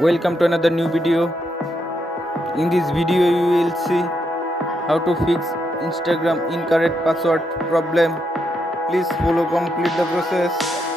Welcome to another new video. In this video you will see how to fix Instagram incorrect password problem. Please follow complete the process.